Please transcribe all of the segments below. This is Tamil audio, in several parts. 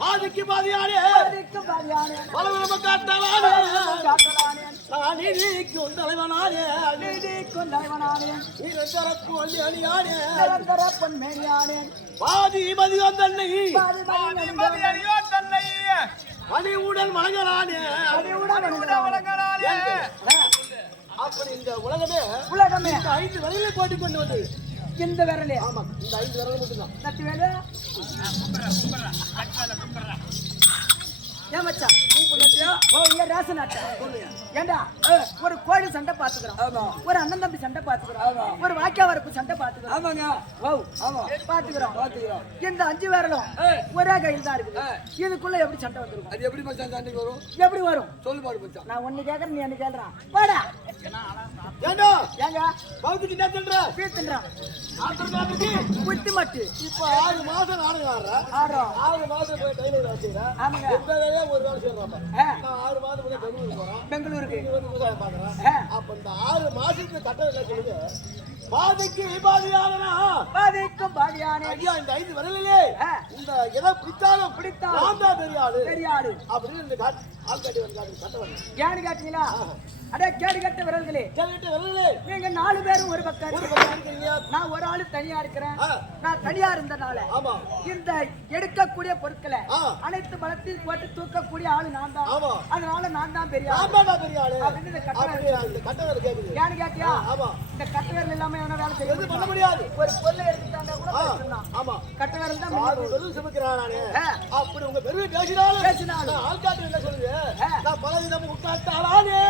பாதிக்கு பாதியானே பலவிதம காட்டலானே நீதிக்கும் தலைவனானே நிரந்தர பொன்மேனியானே பாதி மதியம் தன்னை பணிவுடன் வழங்கலானே அப்படி இந்த உலகமே 5 வரையில போட்டி கொண்டு வந்து இந்த விரலே ஆமா இந்த 5 விரல் மட்டும்தான் நட்டு வேலை ஏன் மச்சான் ரேஷன் அட்டை ஏண்டா ஒரு கோழி சண்டை பாத்துக்கிறோம் ஒரு அண்ணன் தம்பி சண்டை பாத்துக்கிறோம் ஒரு வாக்கியா வரப்பு சண்டை பாத்துக்கிறோம் ஆமாங்க பாத்துக்கிறோம் இந்த 5 விரலும் ஒரே கையில் தான் இருக்குது இதுக்குள்ள எப்படி சண்டை வந்துரும் அது எப்படி மச்சான் சண்டைக்கு வரும் எப்படி வரும் சொல்லு பாரு மச்சான் நான் ஒண்ணு கேக்குறேன் நீ என்ன கேக்குறான் வாடா ஏண்டா ஏங்க பவுத்துக்கு என்ன சொல்ற பீத்துன்றான் ஆத்திரமாத்துக்கு புத்தி மட்டு இப்போ 6 மாசம் நாடகம் ஆடுறோம் 6 மாசம் போய் டைலர் வச்சிரா ஆமாங்க ஒரு வேலை செய்யறாங்க நான் 6 மாசம் போய் பெங்களூருக்கு போறேன் பெங்களூருக்கு வந்து விவசாயம் பார்க்கறேன் அப்ப இந்த 6 மாசத்துக்கு கட்டல சொல்லுங்க பாதிக்கு பாதிக்கும் பாதியானே ஐயா இந்த 5 வரலையே இந்த எதை பிடித்தாலும் நான் தான் தெரியாது அப்படின்னு இந்த ஆள்காட்டி வந்து கட்டவன் ஏன்னு கேட்டீங்களா அடே கேடு கட்ட விரல்களே நீங்க 4 பேரும் ஒரு பக்கம் இருக்கீங்க நான் ஒரு ஆளு தனியா இருக்கிறேன் நான் தனியா இருந்தனால இந்த எடுக்கக்கூடிய பொருட்களை அனைத்து பலத்தையும் போட்டு தூக்கக்கூடிய ஆளு நான் தான் அதனால நான் தான் பெரிய ஆளு அப்படின்னு இந்த கட்டவர் கேக்குது ஏன்னு கேட்டியா இந்த கட்டவர் இல்லாம என்ன வேலை செய்ய பண்ண முடியாது ஒரு பொருளை எடுத்துட்டாங்க கூட ஆமா கட்டவர் தான் சொல்லு சுமக்கிறானே அப்படி உங்க பெரிய பேசினாலும் ஆள்காட்டு என்ன சொல்லுது நான் பலவிதம் காட்டலானே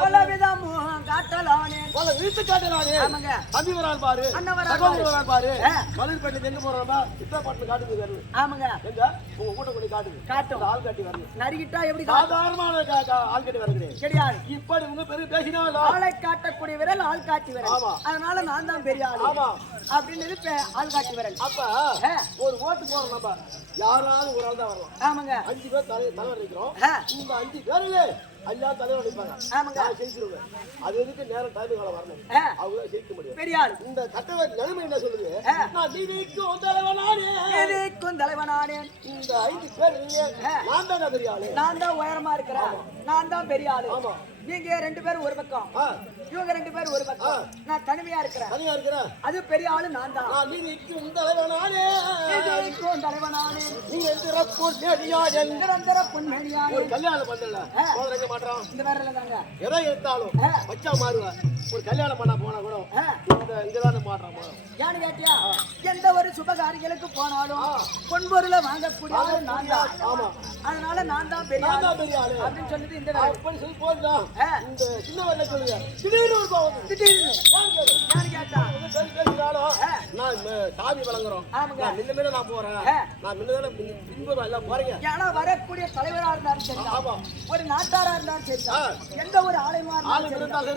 பலவிதம் காட்டலானே பல வீட்டு காட்டலானே ஆமாங்க தம்பி வரான் பாரு அண்ணன் வரான் பாரு மதுரைப்பேட்டை எங்க போறானா இத்தனை பாட்டு காட்டுது ஆமாங்க எங்க உங்க கூட்ட கொண்டு காட்டும் ஆள்காட்டி வரணும் நரிக்கிட்டா எப்படி சாதாரணமான ஆள்காட்டி வருது கிடையாது இப்படி உங்க பெரிய பேசினாலும் ஆளை காட்டக்கூடிய விரல் ஆள்காட்டி விரல் அதனால நான் தான் பெரிய ஆளு அப்படின்னு ஆள்காட்டி விரல் அப்ப ஒரு ஓட்டு போறோம் நம்ம யாராவது ஒரு ஆள் தான் வரலாம் ஆமாங்க 5 பேர் தலைவர் இருக்கிறோம் இந்த 5 பேர்ல ஐயா தலைவர் அடிப்பாங்க ஆமாங்க ஜெயிச்சிருவாங்க அது எதுக்கு நேரம் டைம் காலம் வரணும் அவங்க ஜெயிக்க முடியும் பெரிய ஆள் இந்த கட்டவர் நிலைமை என்ன சொல்லுது நான் நீதிக்கும் தலைவனானே இந்த 5 பேர் நான் தான் பெரிய ஆளு நான் தான் உயரமா இருக்கிறேன் நான் தான் பெரிய ஆளு ஆமா நீங்க 2 பேரும் ஒரு பக்கம் இவங்க 2 பேரும் ஒரு பக்கம் நான் தனிமையா இருக்கிறேன் அது பெரிய ஆளு நான் தான் நீதிக்கும் தலைவனானே நீ நிரந்தர பொன்மேனியானே ஒரு கல்யாணம் பண்ணல போறங்க மாட்டறோம் இந்த வேறல தாங்க எதை எடுத்தாலும் மச்சா மாறுவா ஒரு கல்யாணம் பண்ண போனா கூட இங்க தான் மாட்டறோம் ஏன்னு கேட்டியா எந்த ஒரு சுப காரியங்களுக்கு போனாலும் பொன்பொருளை வாங்கக்கூடிய ஆளு நான் தான் ஆமா அதனால நான் தான் பெரிய ஆளு அப்படின்னு சொல்லிட்டு இந்த அப்படி சொல்லி போறா இந்த சின்ன வரல சொல்லுங்க திடீர்னு ஒரு பாவம் திடீர்னு கேட்டா நான் சாமி வழங்குறோம். நான் முன்ன நான் போறேன். நான் முன்ன பின்புறம் எல்லாம் போறீங்க. ஏன்னா வரக்கூடிய தலைவரா இருந்தாலும் சரி, ஒரு நாட்டாரா இருந்தாலும் சரி, எந்த ஒரு ஆலயமா இருந்தாலும்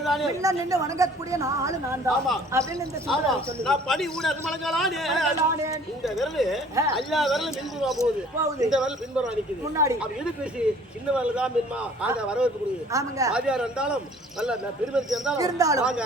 சரி, பின்ன நின்று வணங்கக்கூடிய ஆளு நான் தான் அப்படின்னு இந்த சொல்லு. நான் படி ஊடகம் வழங்கலானே. இந்த விரலு எல்லா விரலும் பின்புறமா போகுது. இந்த விரல் பின்புறம் நிக்குது. முன்னாடி அப்ப எது பேசி சின்ன விரல் தான் பின்மா வாங்க வரவேற்பு கொடுக்குது. ஆமாங்க. ஆதியார் இருந்தாலும் நல்ல பெருமைக்கு இருந்தாலும் வாங்க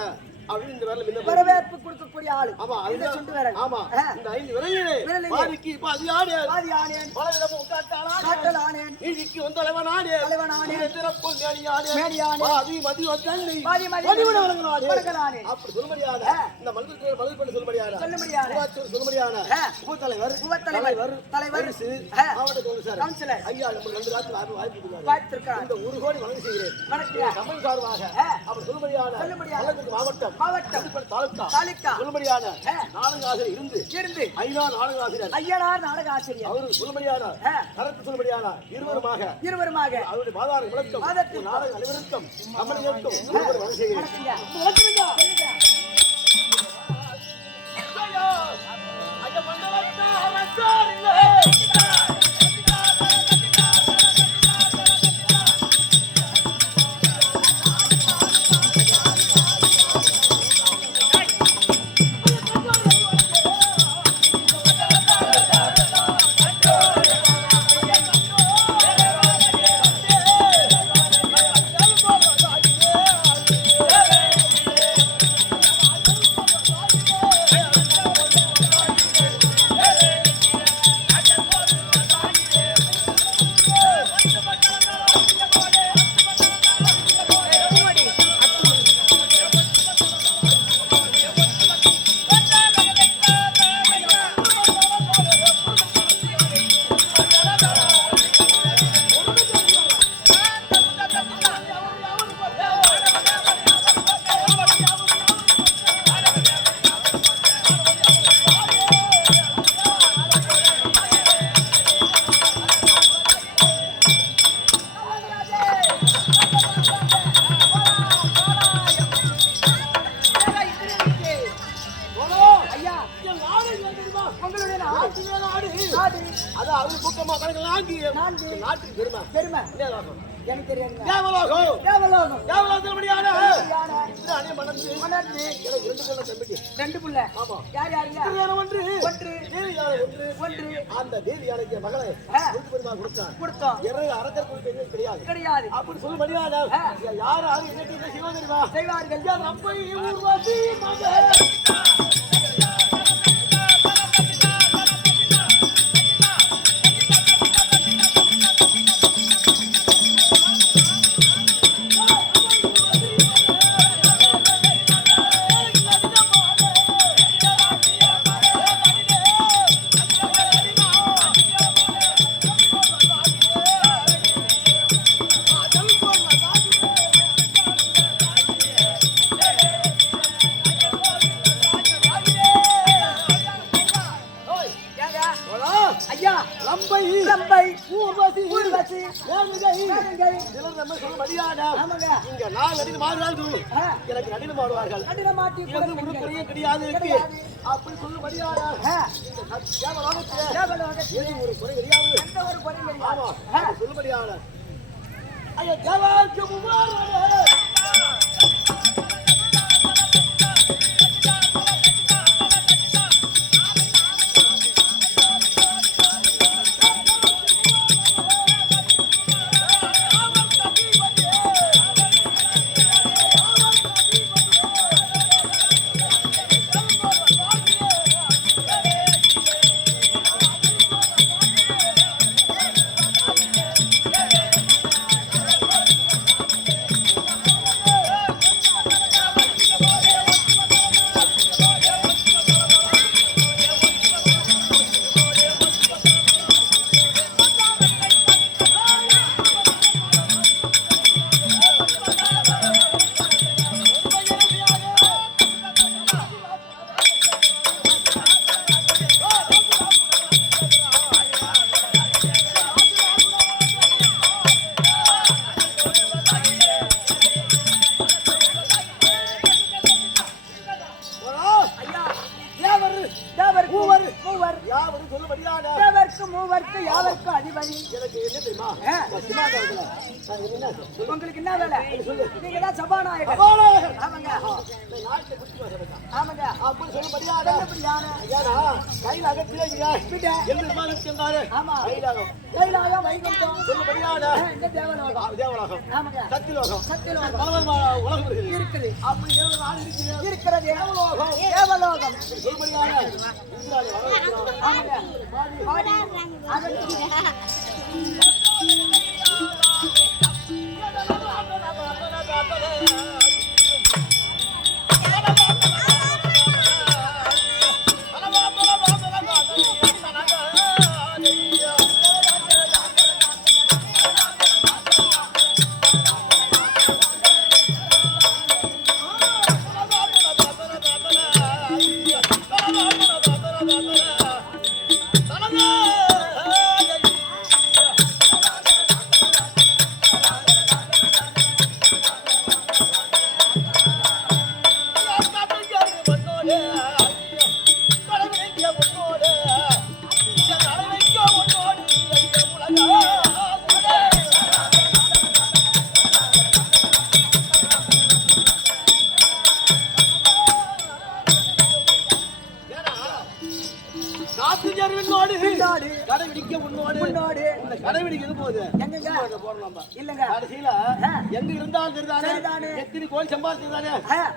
அப்படின்னு இந்த விரல் பின்ன வரவேற்பு கொடுக்கக்கூடிய ஆளு. ஆமா இந்த சுண்டு விரல். ஆமா இந்த 5 விரலிலே பாதிக்கு பாதி ஆனேன். பாதி ஆனேன். பலவிதமும் காட்டலானேன். காட்டலானேன். நீதிக்கு வந்தளவனானே. தலைவனானே. திறப்புள் ஞானியானே. மேடியானே. பாதி மதி வந்தனை. பாதி மதி வணங்கலானே. அப்படி சொல்லும்படியான இந்த மல்குத்தேவர் மதுரை பண்ண சொல்லும்படியான சொல்லும்படியான தலைவர் மாவட்ட கவுன்சிலர் ஐயா நம்ம 2 ராத்திரி வாய்ப்பு இந்த 1 கோடி வணங்கி செய்கிறேன். தமிழ் சார்பாக அப்படி சொல்லும்படியான மாவட்டம் தாலுகா சொல்லும்படியான நாடக ஆசிரியர் இருந்து ஐயனார் நாடக ஆசிரியர் அவரு சொல்லும்படியான கருத்து சொல்லும்படியான இருவருமாக அவருடைய பாதார விளக்கம் நாடக அனைவருக்கும் தமிழகத்தும் வணங்கி செய்கிறேன். பெருமை எனக்கு தெரியாது. ரெண்டு புள்ள. யார் யாருங்க? ஒன்று அந்த தேவி அழைக்க மகளை கொடுத்தோம். அரசர் குறிப்பு கிடையாது. அப்படி சொல்ல முடியாது. யார் செய்வார்கள்? அப்பை ஊர்வாசி எனக்கு நடினம் ஆடுவார்கள். கிடையாது அப்படி சொல்லும்படியான ஒரு குறை சொல்லும்படியான ஐயா தேவாக்கு சொல்லும்படியான தேவர்க்கு மூவர்க்கு யாவர்க்கு அதிபதி. எனக்கு என்ன தெரியுமா சினிமாக்காரத்துல என்ன உங்களுக்கு என்ன வேலை? நீங்க தான் சபாநாயகர். அபாலகர். ஆமாங்க நாட்டை குத்தி வசனக்கா ஆமாங்க. அப்படி சொல்லும்படியான நல்லபடியான ஐயாடா கையில் அகத்திலே எந்த விமானத்துக்கு இருந்தாரு ஆமா கைலாகம் கைலாயம் வைகுண்டம் சொல்லும்படியான இந்த தேவலோகம். தேவலோகம் ஆமாங்க சத்தியலோகம் சத்தியலோகம் பலவிதமான உலகம் இருக்குது இருக்குது. அப்படி ஏழு நாள் இருக்கிறது இருக்கிறது தேவலோகம். சொல்லும்படியான இந்திராணி வரவேற்கிறார். ஆமாங்க பாடி அகற்றி பின்னாடி கடைபிடிக்க உன்னோடு முன்னாடி இந்த கடைபிடிக்கிறது போகுது எங்கங்க போறோம் இல்லங்க கடைசியில எங்க இருந்தாலும் சரிதானே. சரிதானே எத்தனை கோயில் சம்பாதிச்சுதானே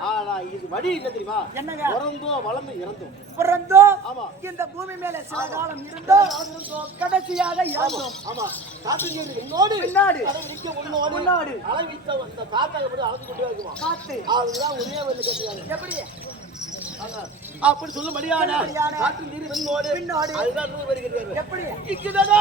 ஆனா இது வழி இல்ல தெரியுமா என்னங்க பிறந்தோம் வளர்ந்து இறந்தோம் பிறந்தோம் ஆமா இந்த பூமி மேல சில காலம் இருந்தோம் கடைசியாக இறந்தோம். ஆமா காத்துக்கிறது என்னோடு பின்னாடி கடைபிடிக்க உன்னோடு முன்னாடி அளவித்த அந்த காத்தா எப்படி அளந்து கொண்டு இருக்குமா காத்து அதுதான் ஒரே வழி கேட்கிறாங்க எப்படி அப்படி சொல்லும்படியான சொல்லும்படியான காற்று நீர் வெண்ணோடு பின்னாடி அதுதான் நூறு வருகிறது எப்படி இக்குதான்